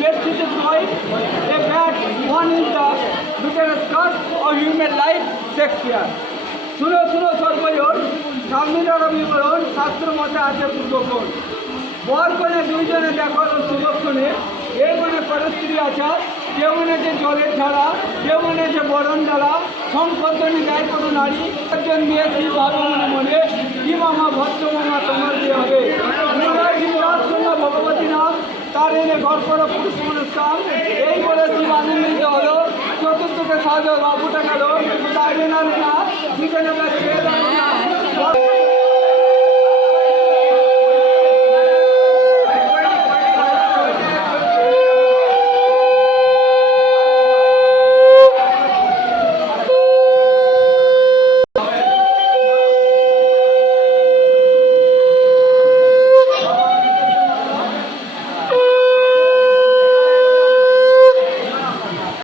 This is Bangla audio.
best is a toy, a bat, one is the literary skirt or human life, Shakespeare. শুনো শুনো সর্বজন, স্বামীর বিবরণ শাস্ত্র মতে আছে পূর্বকোণ। বর কোণে দুইজনে দেখো সুলক্ষণে, এ মনে পরস্ত্রী আছে, কেউ মনে যে জলের ছাড়া, কেউ মনে যে বরণ দ্বারা, সংকর্ষণে দেয় কোনো নারী, একজন মেয়ে কি ভালো মনে মনে, কি মামা ভদ্র মামা তোমার যে হবে। ভগবতী নাম তার এনে ঘর করো পুরুষ অনুষ্ঠান, এই বলে শিব আনন্দিত হলো, চতুর্থকে সাহায্য বাবুটা গেল, তাই না দিকে নেবে